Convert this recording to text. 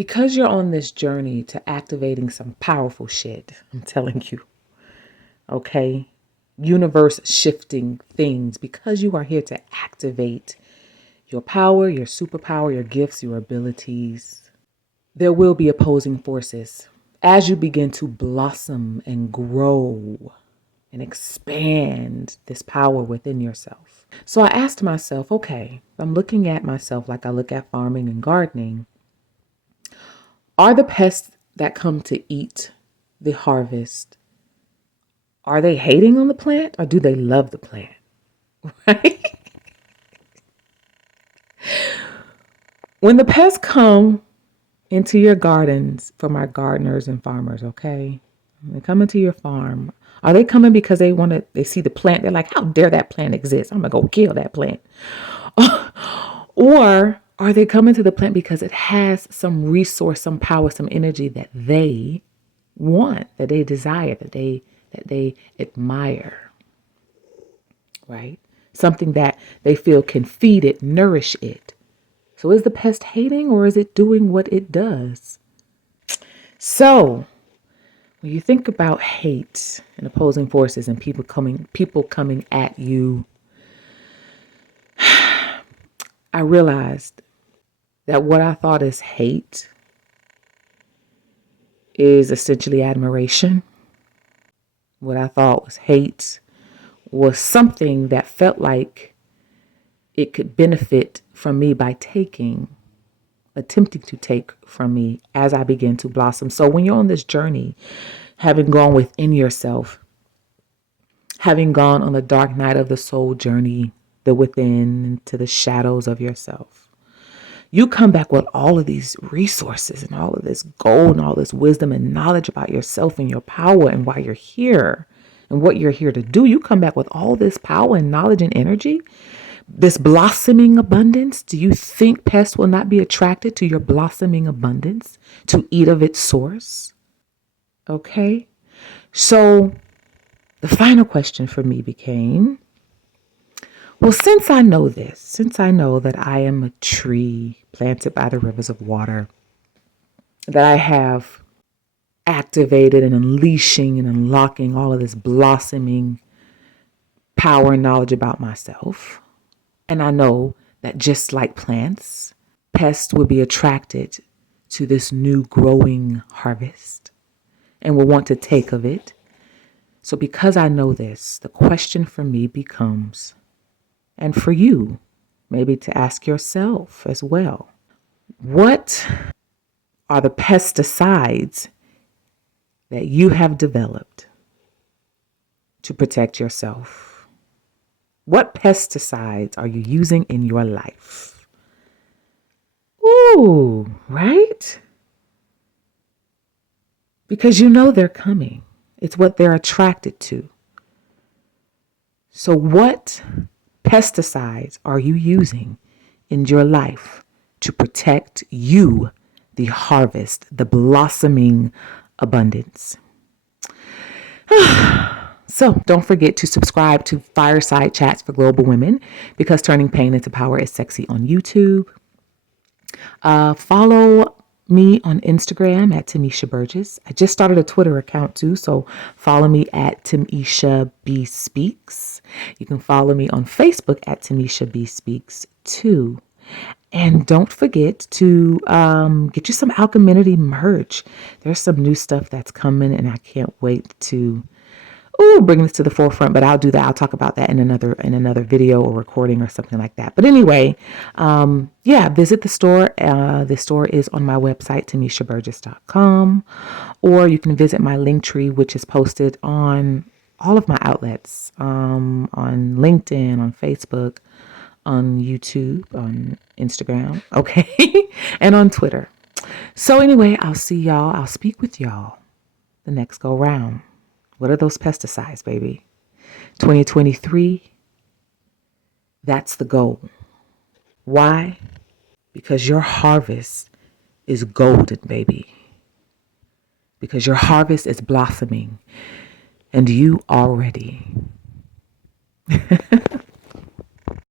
Because you're on this journey to activating some powerful shit, I'm telling you, okay? Universe shifting things, because you are here to activate your power, your superpower, your gifts, your abilities. There will be opposing forces as you begin to blossom and grow and expand this power within yourself. So I asked myself, okay, I'm looking at myself like I look at farming and gardening. Are the pests that come to eat the harvest, are they hating on the plant or do they love the plant? Right? When the pests come into your gardens, from our gardeners and farmers, okay? When they come into your farm, are they coming because they see the plant, they're like, how dare that plant exist? I'm gonna go kill that plant. Or are they coming to the plant because it has some resource, some power, some energy that they want, that they desire, that they admire, right? Something that they feel can feed it, nourish it. So is the pest hating or is it doing what it does? So when you think about hate and opposing forces and people coming at you, I realized that what I thought is hate is essentially admiration. What I thought was hate was something that felt like it could benefit from me by attempting to take from me as I begin to blossom. So when you're on this journey, having gone within yourself, having gone on the dark night of the soul journey, the within, into the shadows of yourself, you come back with all of these resources and all of this gold and all this wisdom and knowledge about yourself and your power and why you're here and what you're here to do. You come back with all this power and knowledge and energy, this blossoming abundance. Do you think pests will not be attracted to your blossoming abundance to eat of its source? Okay. So the final question for me became, well, since I know that I am a tree planted by the rivers of water, that I have activated and unleashing and unlocking all of this blossoming power and knowledge about myself, and I know that just like plants, pests will be attracted to this new growing harvest and will want to take of it. So because I know this, the question for me becomes, and for you, maybe to ask yourself as well, what are the pesticides that you have developed to protect yourself? What pesticides are you using in your life? Ooh, right? Because you know they're coming. It's what they're attracted to. So what pesticides are you using in your life to protect you, the harvest, the blossoming abundance? So don't forget to subscribe to Fireside Chats for Global Women, because turning pain into power is sexy, on YouTube. Follow me on Instagram at Timmésha Burgess. I just started a Twitter account too, so follow me at Timmésha B Speaks. You can follow me on Facebook at Timmésha B Speaks too. And don't forget to get you some Alchemity merch. There's some new stuff that's coming, and I can't wait to bring this to the forefront. But I'll do that. I'll talk about that in another video or recording or something like that. But anyway, visit the store. The store is on my website, TimméshaBurgess.com, or you can visit my link tree, which is posted on all of my outlets, on LinkedIn, on Facebook, on YouTube, on Instagram, okay, and on Twitter. So anyway, I'll speak with y'all the next go round. What are those pesticides, baby? 2023, that's the goal. Why? Because your harvest is golden, baby. Because your harvest is blossoming, and you are ready.